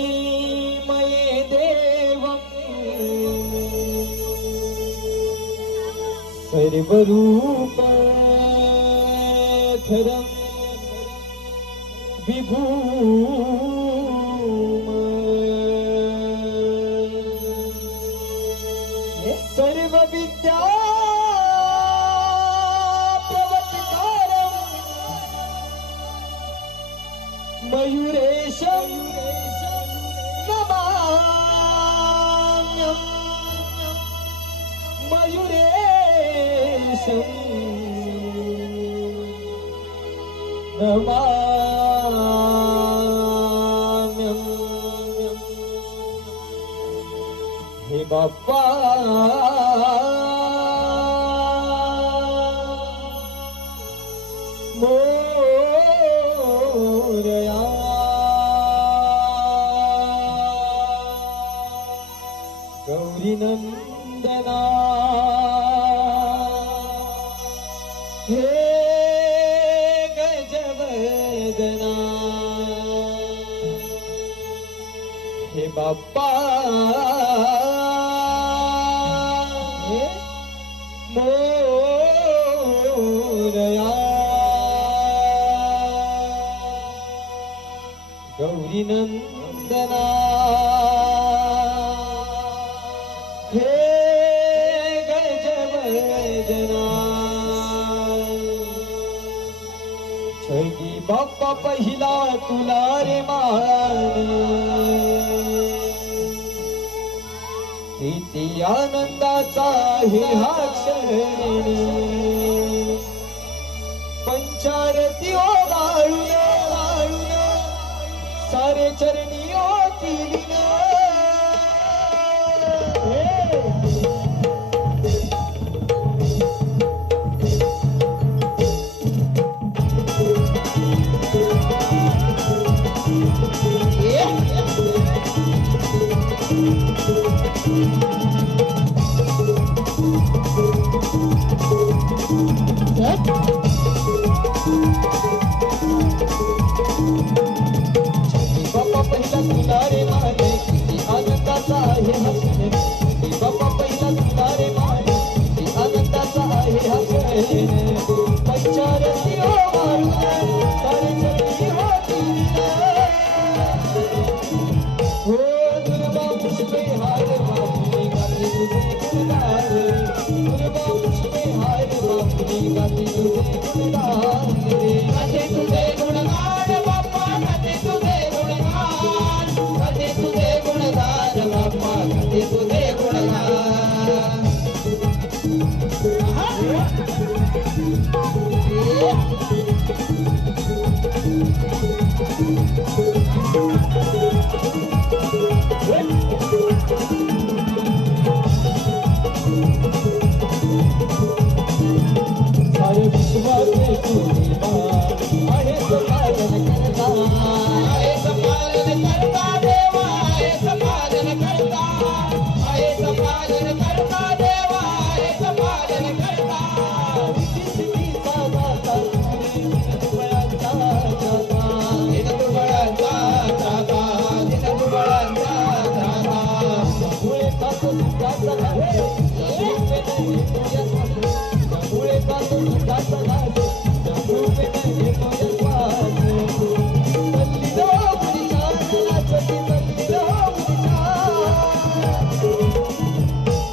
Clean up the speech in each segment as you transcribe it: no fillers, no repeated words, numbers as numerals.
सर्वशक्तिमये देवं सर्वरूपधरं विभूम सर्वविद्या मयूरेशं नमाम्यहं मयूरेशं नमाम्यहं हे बाप्पा गौरीनंदना हे गजवदना हे बाप्पा हे मोरया गौरीनंदना हे गजवदना छगी बाप्पा पहिला तुला रे मान किती आनंदाचा हे हा क्षण पंचारती ओ वाळून सारे चरणी ओ तिलीन बाप्पा पहिला तुला रे माने किती आनंदाचा आहे हा क्षण बाप्पा पहिला तुला रे माने किती आनंदाचा आहे हा क्षण पंचारती ओ वाळून सारे चरणी हो तिलीन हो दुर्वा पुष्पे हार बापुनी गाते तुझे गुणगान दुर्वा पुष्पे हार बापुनी गाते तुझे गुणगान गाते तुझे गुणगान बाप्पा गाते तुझे गुणगान गाते तुझे गुणगान बाप्पा गाते तुझे गुणगान सारे विश्वाचे तुझे आहे संपादन करता आहे संपादन करता देवा आहे संपादन करता आहे संपादन करता देवा आहे संपादन करता सिद्धीचा दाता दुबळांचा दाता दिन दुबळांचा दाता दिन दुबळांचा दाता मुळे खातो सुखाचा घाट मुळे खातो सुखाचा घाट मुळे घेतो यस्वास तल्ली लो मुनिशान नाचती तल्ली लो मुनिशान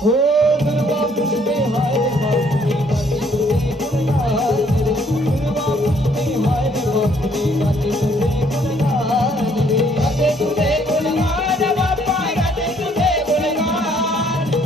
हो दुर्वा पुष्पे हाय बापुनी गाते तुझे गुणगान दुर्वा पुष्पे हाय बापुनी गाते तुझे गुणगान गाते तुझे गुणगान बाप्पा गाते तुझे गुणगान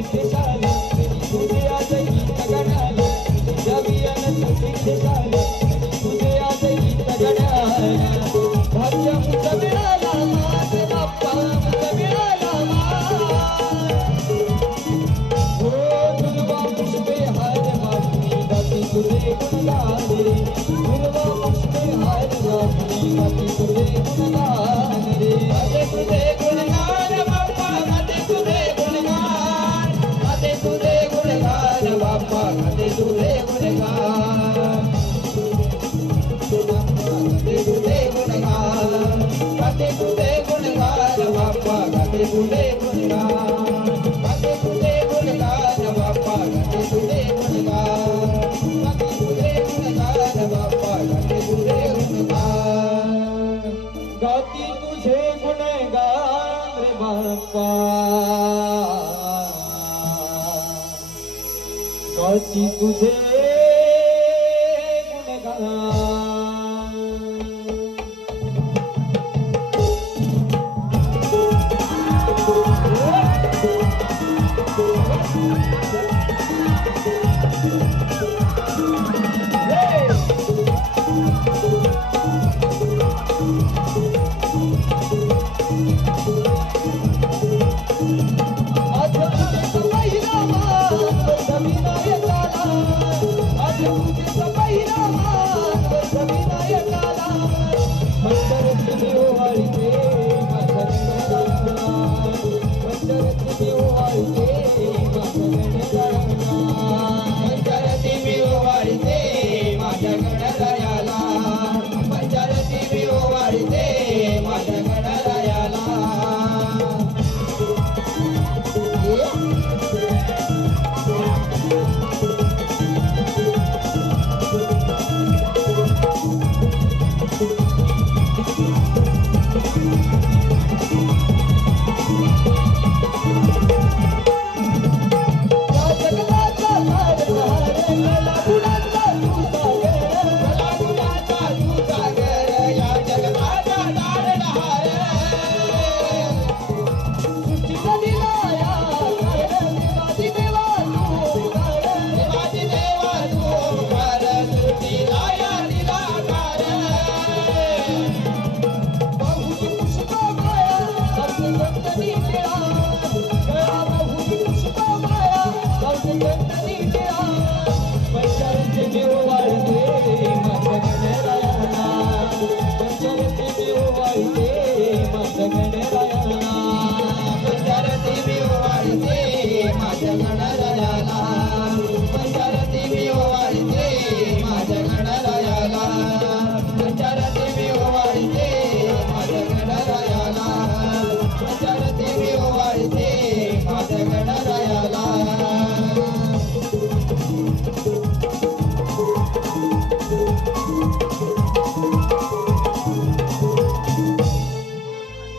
सुखी खुशाल तुझे आज गीत गणाला जबियन सुखी खुशाल तुझे आज गीत गणाला भाग्य मुझ मिळाला माझे बाप्पा मुझ मिळाला हो दुर्वा पुष्पे हार मागणी गाती तुझे गुणगान रे दुर्वा पुष्पे हार मागणी गाती तुझे गुणगान रे गाते तुझे गुणगान बाप्पा गाते तुझे गुणगान गाते तुझे गुणगान बाप्पा गाते तुझे गुणगान गाते तुझे गुणगान गाते तुझे गुणगान बाप्पा गाते तुझे गुणगान गाते तुझे गुणगान बाप्पा गाते तुझे गुणगान गाते तुझे गुणगान बाप्पा गाते तुझे गुणगान गाती तुझे गुणगान रे बाप्पा गाती तुझे गुणगान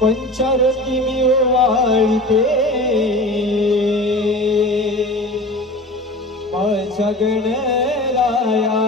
पंचरती मी वाळते माझ्या गणराया